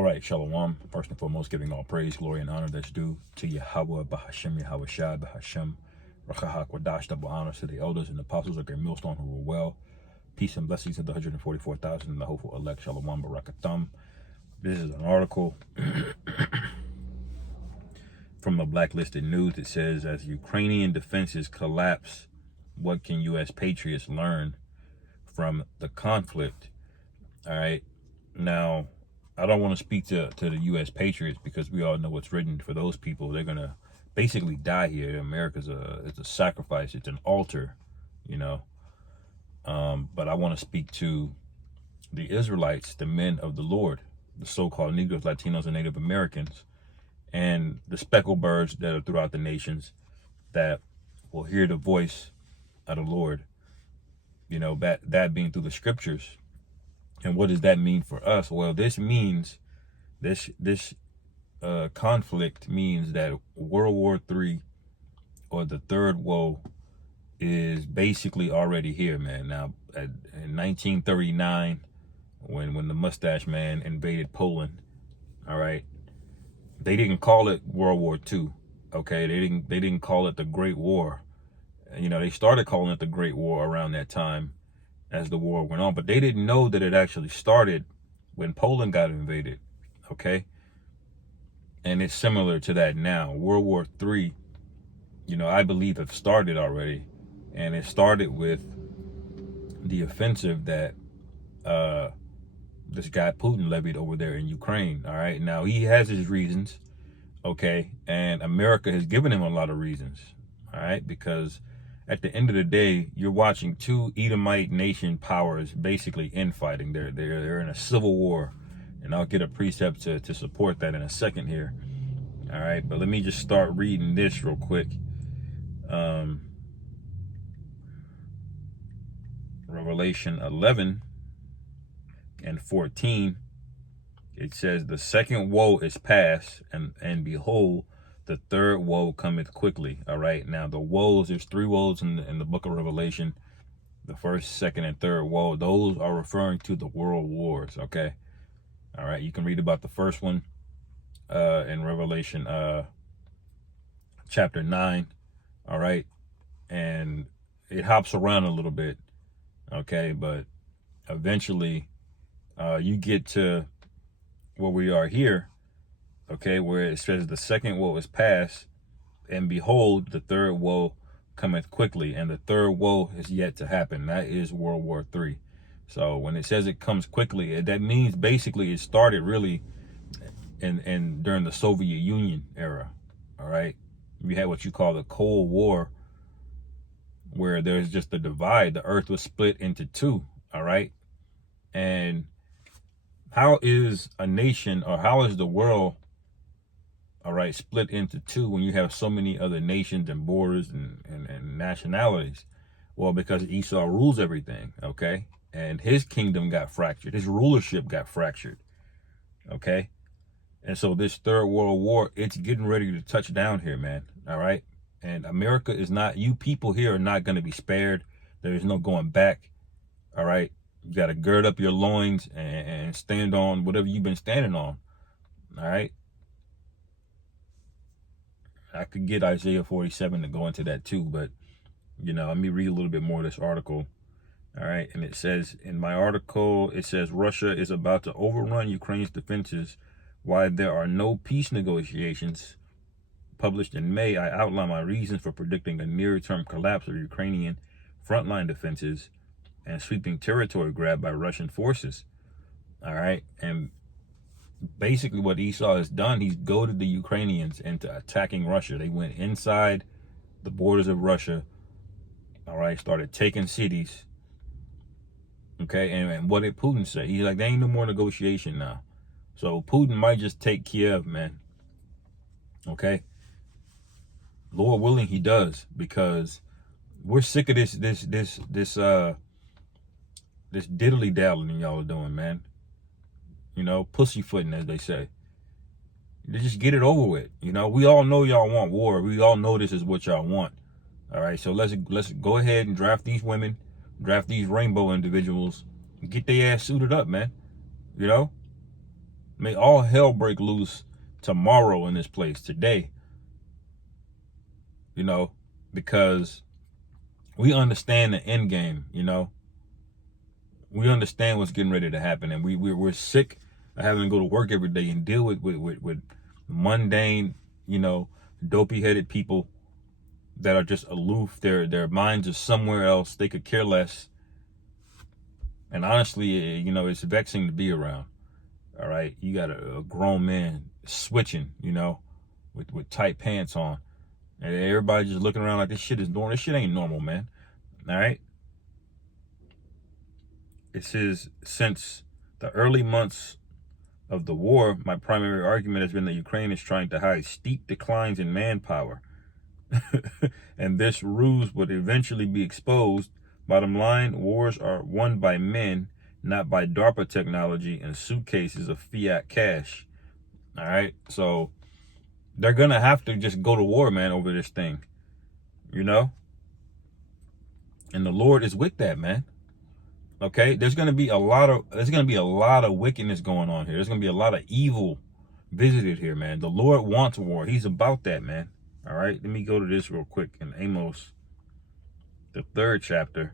All right, Shalom. First and foremost, giving all praise, glory, and honor that's due to Yahweh, Bahashem, Yahweh Shai, Bahashem, Rakahak, Wadash, double honors to the elders and the apostles of Great Millstone who were well. Peace and blessings to the 144,000 and the hopeful elect, Shalom, Barakatam. This is an article from the Blacklisted News. It says, as Ukrainian defenses collapse, what can U.S. patriots learn from the conflict? All right. Now, I don't want to speak to the U.S. patriots because we all know what's written for those people. They're going to basically die here. America's it's a sacrifice. It's an altar, you know. But I want to speak to the Israelites, the men of the Lord, the so-called Negroes, Latinos, and Native Americans, and the speckled birds that are throughout the nations that will hear the voice of the Lord, you know, that being through the scriptures. And what does that mean for us? Well, this means this conflict means that World War III, or the third woe, is basically already here, man. Now, in 1939, when the Mustache Man invaded Poland, all right, they didn't call it World War II, okay? They didn't call it the Great War. You know, they started calling it the Great War around that time as the war went on, but they didn't know that it actually started when Poland got invaded, okay? And it's similar to that now. World War III, you know, I believe have started already, and it started with the offensive that this guy Putin levied over there in Ukraine, all right? Now, he has his reasons, okay? And America has given him a lot of reasons, all right? Because at the end of the day, you're watching two Edomite nation powers basically infighting. They're in a civil war, and I'll get a precept to support that in a second here. All right, but let me just start reading this real quick. Revelation 11 and 14. It says, the second woe is past, and behold, the third woe cometh quickly. All right. Now, the woes, there's three woes in the book of Revelation. The first, second, and third woe, those are referring to the world wars. Okay. All right. You can read about the first one in Revelation chapter 9. All right. And it hops around a little bit. Okay. But eventually you get to where we are here. Okay, where it says the second woe is past, and behold, the third woe cometh quickly, and the third woe is yet to happen. That is World War III. So when it says it comes quickly, that means basically it started really in during the Soviet Union era. All right, we had what you call the Cold War, where there's just a divide. The earth was split into two. All right, and how is a nation, or how is the world, all right, split into two when you have so many other nations and borders and nationalities? Well, because Esau rules everything, okay? And his kingdom got fractured. His rulership got fractured, okay? And so this third world war, it's getting ready to touch down here, man, all right? And America is not, you people here are not going to be spared. There is no going back, all right? You got to gird up your loins and stand on whatever you've been standing on, all right? I could get Isaiah 47 to go into that too, but, you know, let me read a little bit more of this article. All right. And it says, in my article, it says, Russia is about to overrun Ukraine's defenses. Why there are no peace negotiations. Published in May, I outline my reasons for predicting a near-term collapse of Ukrainian frontline defenses and sweeping territory grab by Russian forces. All right. And basically what Esau has done, he's goaded the Ukrainians into attacking Russia. They went inside the borders of Russia, all right, started taking cities, okay? And what did Putin say? He's like, there ain't no more negotiation now. So Putin might just take Kiev, man, okay? Lord willing, he does, because we're sick of this diddly-daddling y'all are doing, man. You know, pussyfooting, as they say. They just get it over with. You know, we all know y'all want war. We all know this is what y'all want. All right, so let's go ahead and draft these women, draft these rainbow individuals, and get their ass suited up, man. You know, May all hell break loose tomorrow in this place, today, you know, because we understand the end game, you know. We understand what's getting ready to happen, and we're sick of having to go to work every day and deal with mundane, you know, dopey-headed people that are just aloof. Their minds are somewhere else. They could care less. And honestly, you know, it's vexing to be around. All right, you got a grown man switching, you know, with tight pants on, and everybody just looking around like this shit is normal. This shit ain't normal, man. All right. It says, since the early months of the war, my primary argument has been that Ukraine is trying to hide steep declines in manpower. And this ruse would eventually be exposed. Bottom line, wars are won by men, not by DARPA technology and suitcases of fiat cash. All right. So they're going to have to just go to war, man, over this thing, you know? And the Lord is with that, man. Okay, there's gonna be a lot of wickedness going on here. There's gonna be a lot of evil visited here, man. The Lord wants war. He's about that, man. All right, let me go to this real quick in Amos, the 3rd chapter.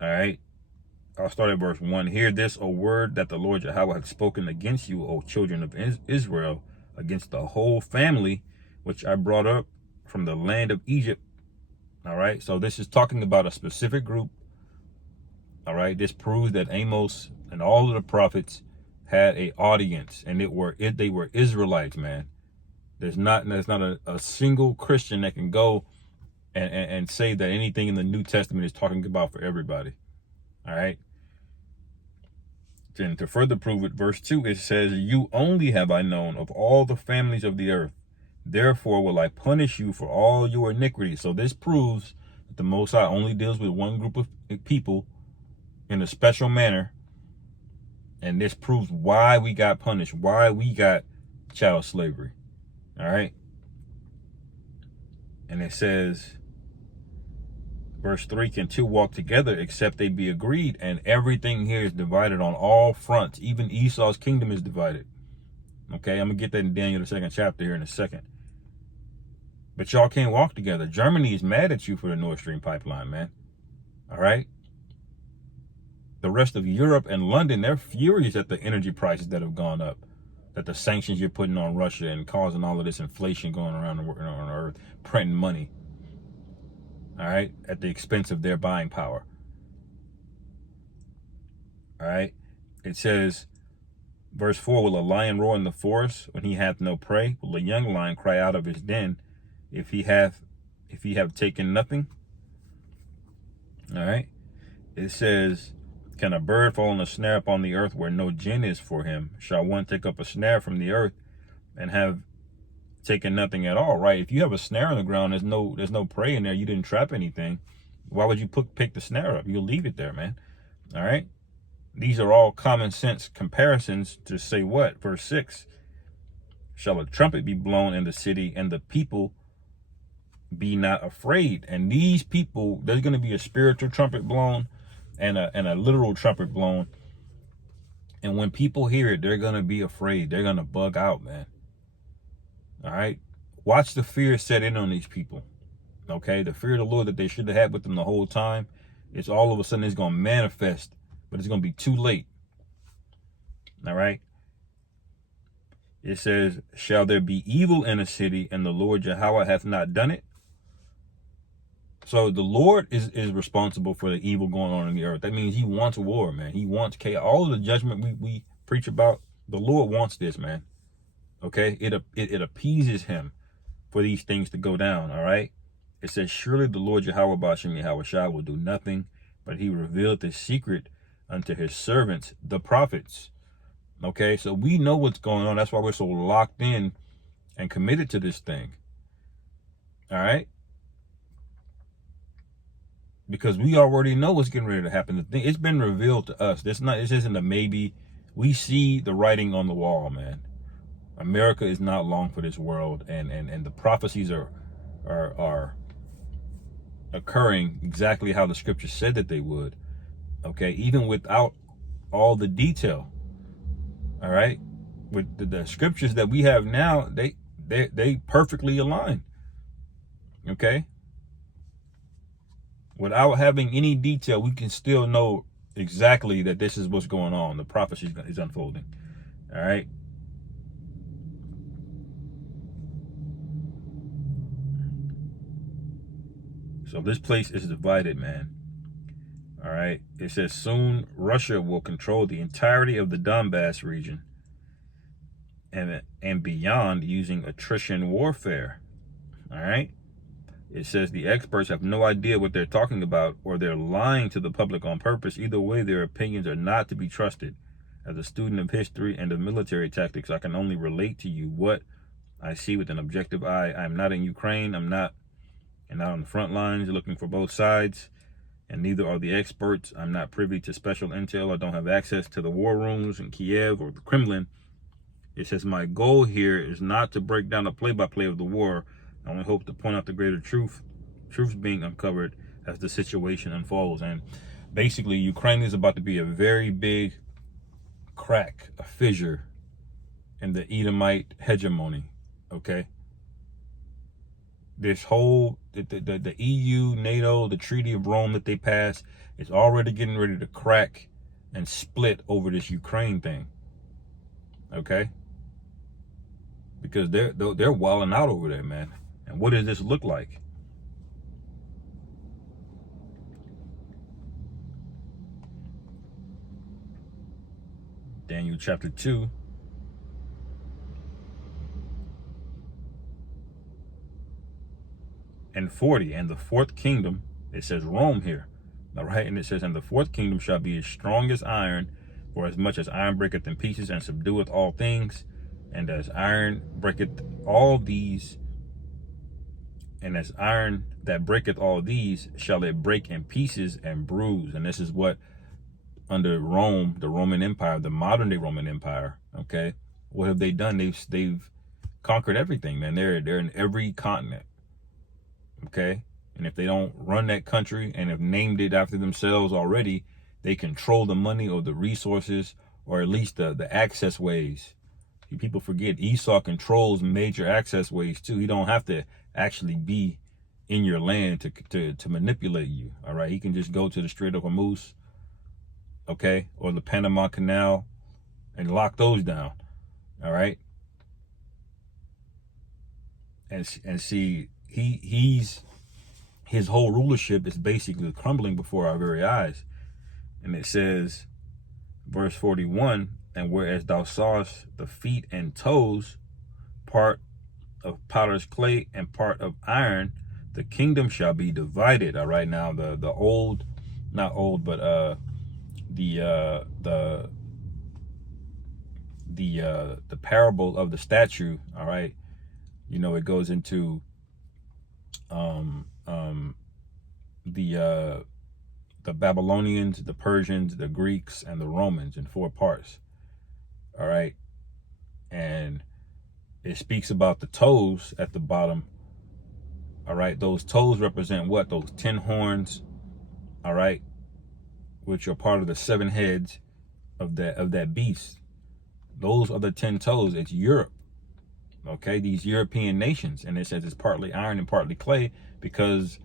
All right, I'll start at verse 1. Hear this, O word that the Lord Yahweh hath spoken against you, O children of Israel, against the whole family which I brought up from the land of Egypt. All right, so this is talking about a specific group. All right, this proves that Amos and all of the prophets had a audience, and they were Israelites, man. There's not a single Christian that can go and say that anything in the New Testament is talking about for everybody. All right. Then to further prove it, verse 2, it says, you only have I known of all the families of the earth. Therefore will I punish you for all your iniquities. So this proves that the Most High only deals with one group of people in a special manner. And this proves why we got punished, why we got chattel slavery. All right. And it says, verse 3, can two walk together except they be agreed? And everything here is divided on all fronts. Even Esau's kingdom is divided. Okay, I'm going to get that in Daniel, the 2nd chapter here in a second. But y'all can't walk together. Germany is mad at you for the Nord Stream pipeline, man. All right. The rest of Europe and London, they're furious at the energy prices that have gone up, that the sanctions you're putting on Russia and causing all of this inflation going around on earth, printing money, all right, at the expense of their buying power. All right. It says, verse 4, will a lion roar in the forest when he hath no prey? Will a young lion cry out of his den if he have taken nothing? All right. It says, can a bird fall in a snare upon the earth where no gin is for him? Shall one take up a snare from the earth and have taken nothing at all? Right? If you have a snare on the ground, there's no prey in there. You didn't trap anything. Why would you pick the snare up? You'll leave it there, man. All right. These are all common sense comparisons to say what? Verse 6. Shall a trumpet be blown in the city and the people be not afraid? And these people, there's going to be a spiritual trumpet blown and a literal trumpet blown. And when people hear it, they're going to be afraid. They're going to bug out, man. All right. Watch the fear set in on these people. Okay. The fear of the Lord that they should have had with them the whole time. It's all of a sudden it's going to manifest, but it's going to be too late. All right. It says, shall there be evil in a city and the Lord Yahweh hath not done it? So the Lord is responsible for the evil going on in the earth. That means he wants war, man. He wants chaos. All of the judgment we preach about, the Lord wants this, man. Okay? It appeases him for these things to go down, all right? It says, surely the Lord Yahweh Bashem Yahweh Shah will do nothing, but he revealed his secret unto his servants, the prophets. Okay? So we know what's going on. That's why we're so locked in and committed to this thing. All right? Because we already know what's getting ready to happen. It's been revealed to us. This isn't a maybe. We see the writing on the wall, man. America is not long for this world, and the prophecies are occurring exactly how the scripture said that they would. Okay, even without all the detail. All right, with the scriptures that we have now, they perfectly align. Okay, without having any detail, we can still know exactly that this is what's going on. The prophecy is unfolding. All right. So this place is divided, man. All right. It says soon Russia will control the entirety of the Donbass region and beyond using attrition warfare. All right. It says the experts have no idea what they're talking about, or they're lying to the public on purpose. Either way, their opinions are not to be trusted. As a student of history and of military tactics, I can only relate to you what I see with an objective eye. I'm not in Ukraine. I'm not on the front lines looking for both sides, and neither are the experts. I'm not privy to special intel. I don't have access to the war rooms in Kiev or the Kremlin. It says my goal here is not to break down a play-by-play of the war. I only hope to point out the greater truths being uncovered as the situation unfolds. And basically, Ukraine is about to be a very big crack, a fissure in the Edomite hegemony. Okay, this whole the EU, NATO, the Treaty of Rome that they passed is already getting ready to crack and split over this Ukraine thing. Okay, because they're wilding out over there, man. And what does this look like? Daniel chapter 2. And 40, and the fourth kingdom, it says Rome here. All right, and it says, and the fourth kingdom shall be as strong as iron, for as much as iron breaketh in pieces and subdueth all things, and as iron breaketh all these, and as iron that breaketh all these, shall it break in pieces and bruise. And this is what under Rome, the Roman Empire, the modern day Roman Empire, okay, what have they done? They've conquered everything, man. They're in every continent. Okay, and if they don't run that country and have named it after themselves already, they control the money or the resources, or at least the access ways. People forget Esau controls major access ways too. He don't have to actually be in your land to manipulate you. All right, he can just go to the Strait of Hormuz, okay, or the Panama Canal, and lock those down. All right, and see. His whole rulership is basically crumbling before our very eyes. And it says, verse 41, and whereas thou sawest the feet and toes, part of potter's clay and part of iron, the kingdom shall be divided. All right, now the old, not old, but the parable of the statue. All right, you know, it goes into the Babylonians, the Persians, the Greeks, and the Romans in 4 parts. All right, and it speaks about the toes at the bottom. All right, those toes represent what? Those 10 horns. All right, which are part of the 7 heads of that beast. Those are the 10 toes. It's Europe. Okay, these European nations, and it says it's partly iron and partly clay, because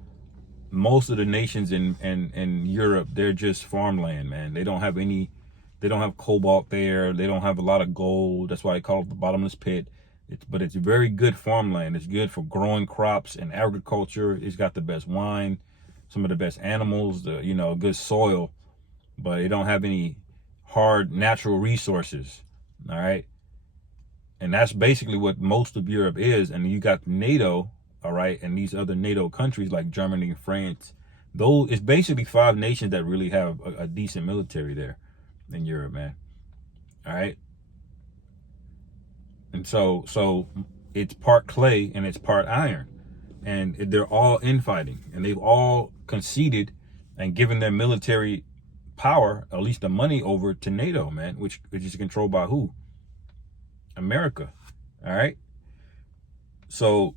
most of the nations in Europe, they're just farmland, man. They don't have cobalt there. They don't have a lot of gold. That's why they call it the bottomless pit. But it's very good farmland. It's good for growing crops and agriculture. It's got the best wine, some of the best animals, good soil, but it don't have any hard natural resources. All right. And that's basically what most of Europe is. And you got NATO, all right, and these other NATO countries like Germany and France. Those, it's basically 5 nations that really have a decent military there in Europe, man. All right. And so it's part clay and it's part iron. And they're all infighting. And they've all conceded and given their military power, at least the money, over to NATO, man, which is controlled by who? America. All right. So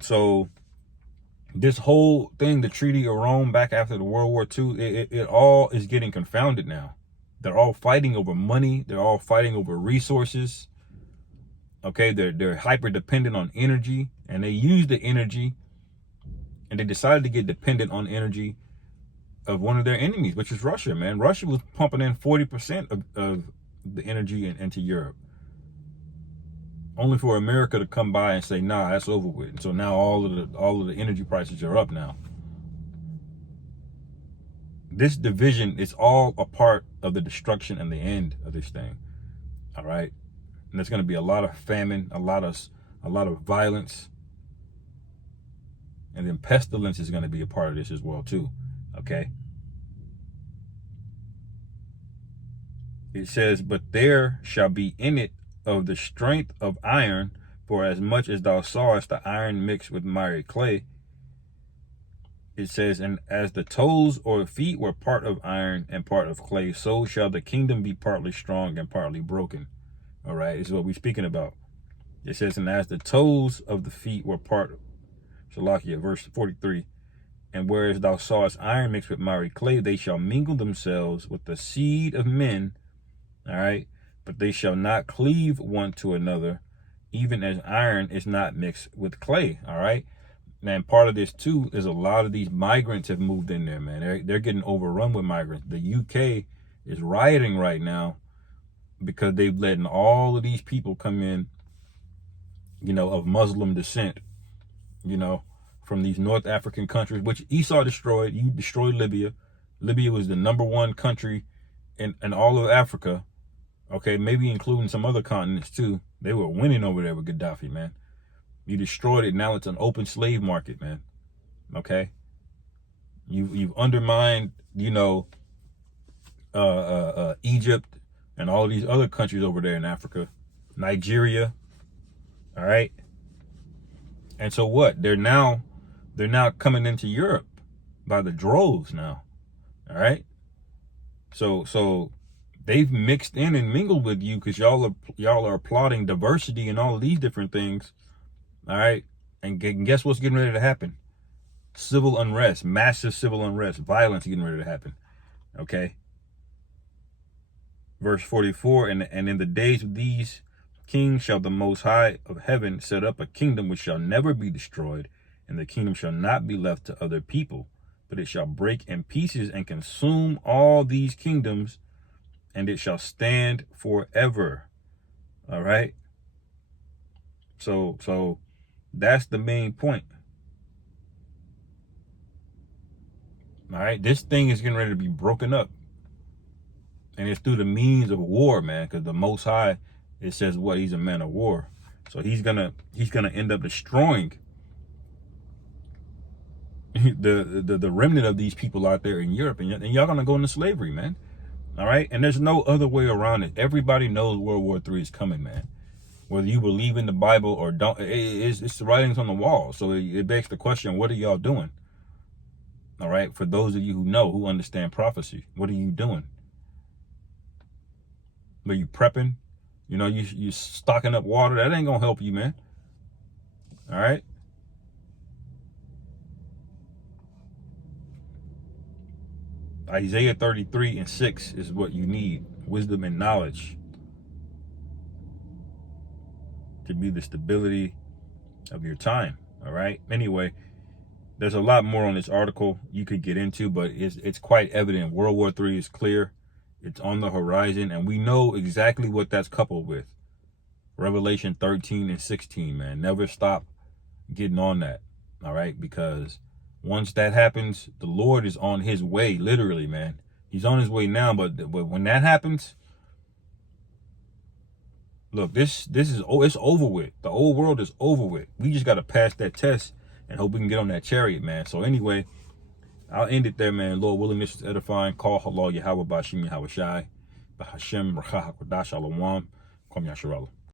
this whole thing, the Treaty of Rome back after the World War II, it all is getting confounded now. They're all fighting over money. They're all fighting over resources. Okay, they're hyper dependent on energy, and they use the energy, and they decided to get dependent on energy of one of their enemies, which is Russia, man. Russia was pumping in 40% of the energy into Europe, only for America to come by and say, nah, that's over with. And so now all of the energy prices are up now. This division is all a part of the destruction and the end of this thing. All right. And there's going to be a lot of famine, a lot of violence. And then pestilence is going to be a part of this as well, too. Okay. It says, but there shall be in it of the strength of iron, for as much as thou sawest the iron mixed with miry clay. It says, and as the toes or feet were part of iron and part of clay, so shall the kingdom be partly strong and partly broken. All right, this is what we're speaking about. It says, and as the toes of the feet were part of, Shalakia, verse 43, and whereas thou sawest iron mixed with miry clay, they shall mingle themselves with the seed of men, all right, but they shall not cleave one to another, even as iron is not mixed with clay, all right? And part of this, too, is a lot of these migrants have moved in there, man. They're getting overrun with migrants. The UK is rioting right now because they've letting all of these people come in, you know, of Muslim descent, you know, from these North African countries, which Esau destroyed. You destroyed Libya. Libya was the #1 country in all of Africa. Okay, maybe including some other continents, too. They were winning over there with Gaddafi, man. You destroyed it. Now it's an open slave market, man. Okay. You've undermined, you know, Egypt and all these other countries over there in Africa, Nigeria. All right. And so what? They're now coming into Europe by the droves now. All right. So they've mixed in and mingled with you because y'all are applauding diversity and all of these different things. All right. And guess what's getting ready to happen? Civil unrest, massive civil unrest, violence getting ready to happen. Okay. Verse 44, and in the days of these kings shall the Most High of heaven set up a kingdom which shall never be destroyed, and the kingdom shall not be left to other people, but it shall break in pieces and consume all these kingdoms, and it shall stand forever. All right. So that's the main point. All right. This thing is getting ready to be broken up. And it's through the means of war, man, because the Most High, it says what? He's a man of war. So he's gonna end up destroying the remnant of these people out there in Europe, and y'all gonna go into slavery, man. All right. And there's no other way around it. Everybody knows World War III is coming, man. Whether you believe in the Bible or don't, it's the writings on the wall. So it begs the question, what are y'all doing? All right. For those of you who know, who understand prophecy, what are you doing? Are you prepping? You know, you stocking up water. That ain't going to help you, man. All right. Isaiah 33:6 is what you need. Wisdom and knowledge to be the stability of your time. All right. Anyway, there's a lot more on this article you could get into, but it's quite evident. World War III is clear. It's on the horizon, and we know exactly what that's coupled with. Revelation 13 and 16, man. Never stop getting on that. All right. Because once that happens, the Lord is on his way, literally, man. He's on his way now, but when that happens, look, this is, it's over with. The old world is over with. We just got to pass that test and hope we can get on that chariot, man. So anyway, I'll end it there, man. Lord willing, this is edifying. Call halal Yahweh Bashim Yahweh Shai. Bahashem Rakha Hakodash Shalom. Kwam Yasharallah.